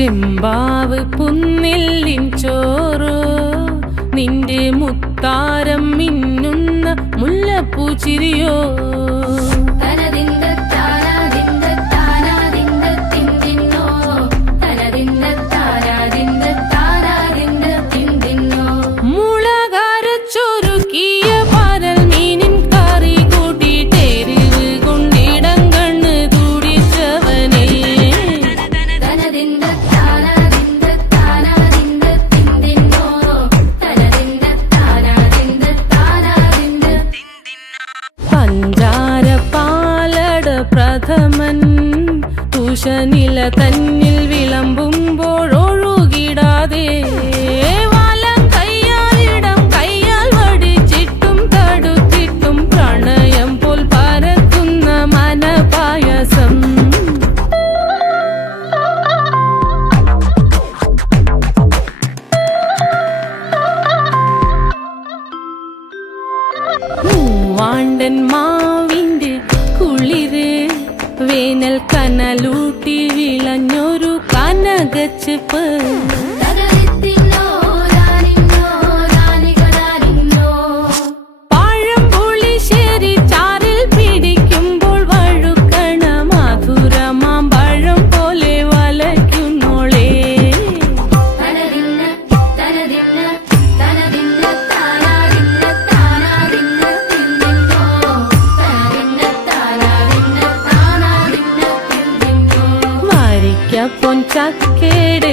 ചെമ്പാവ് പുന്നില്ലിൻ ചോറോ നിന്റെ മുത്താരം മിന്നുന്ന മുല്ലപ്പൂച്ചിരിയോ പ്രഥമൻ തുഷനില തന്നിൽ വിളമ്പുമ്പോഴൊഴുകിടാതെ വലം കയ്യാലിടം കയ്യാൽ വടിച്ചിട്ടും തടുത്തിട്ടും പ്രണയം പോൽ പരക്കുന്ന മനപായസം മൂവാണ്ടൻ മാവിന്റെ കുളിര് വേനൽ കനലൂട്ടി വിളഞ്ഞൊരു കനകച്ചെപ്പ് പഴംപുളിശ്ശേരി ചാറിൽ പിടിക്കുമ്പോൾ വഴുക്കണ മധുരമാം പഴം പോലെ വലയ്ക്കുന്നോളേ പൊൻചക്കയുടെ